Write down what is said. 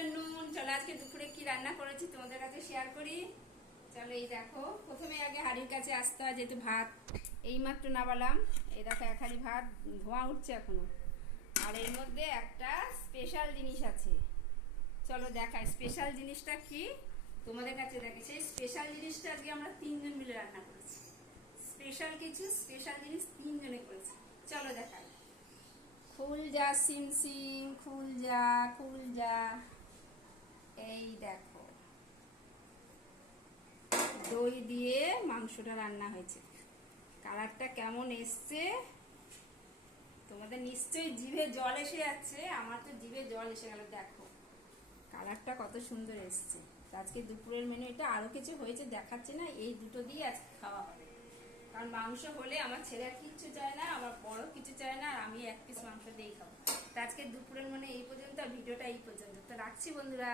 Afternoon চলো আজকে দুপুরে কি রান্না করেছি তোমাদের কাছে শেয়ার করি। চলো এই দেখো, প্রথমে আগে হাড়ির কাছে আসতে হয় যেহেতু ভাত, এইমাত্র নামালাম। এই দেখো, এক হাড়ি ভাত, ধোঁয়া উঠছে এখনও। আর এর মধ্যে একটা স্পেশাল জিনিস আছে। চলো দেখাই স্পেশাল জিনিসটা কি? তোমাদের কাছে দেখে, সেই স্পেশাল জিনিসটা আজকে আমরা তিনজন মিলে রান্না করেছি। স্পেশাল কিছু স্পেশাল জিনিস তিনজনে করেছি। চলো দেখাই। ফুল যা সিম সিম খুল যা ফুল যা এই দেখো। দই দিয়ে মাংসটা রান্না হয়েছে। কালারটা কেমন এসছে? তোমাদের নিশ্চয়ই জিভে জল এসে যাচ্ছে। আমার তো জিভে জল এসে গেল, দেখো। কালারটা কত সুন্দর এসছে। আজকে দুপুরের মেনু এটা আরও কিছু হয়েছে, দেখাচ্ছে না। এই দুটো দিয়ে আজকে খাওয়া হবে। কারণ মাংস হলে আমার ছেলে কিচ্ছু চায় না, আমার বড় কিছু চায় না, আর আমি এক পিস মাংস দিয়েই খাব। তো আজকে দুপুরের মানে এই পর্যন্ত ভিডিওটা এই পর্যন্ত। তো রাখছি বন্ধুরা।